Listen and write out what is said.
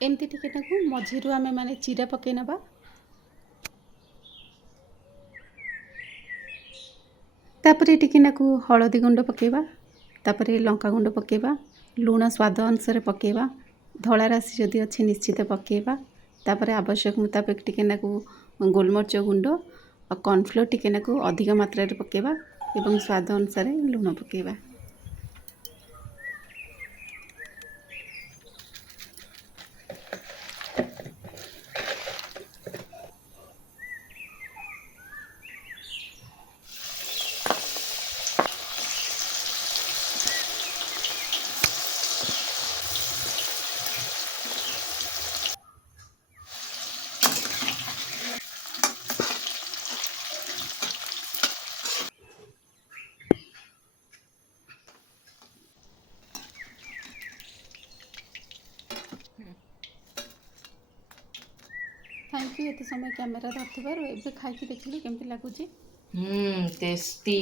एमती टिके नाकु मझिरु आमे माने चिरा पके नबा। तापरे टिके नाकु हळदी गुंड पकेबा। तापरे लंका गुंड पकेबा। लूण स्वाद अनुसार पकेबा। धला राशि जदि अच्छे निश्चित पकेबा। तापरे आवश्यक मुताबिक टिके नाकु गोलमरिच गुंड और कॉर्नफ्लोर टिके नाकु अधिक मात्रा रे पकेबा एवं स्वाद अनुसार लूण पकेबा। थैंक यू एते समय कैमरा धरथिबारु। एबे खाइकी देखिली केमती लागुची। टेस्टी।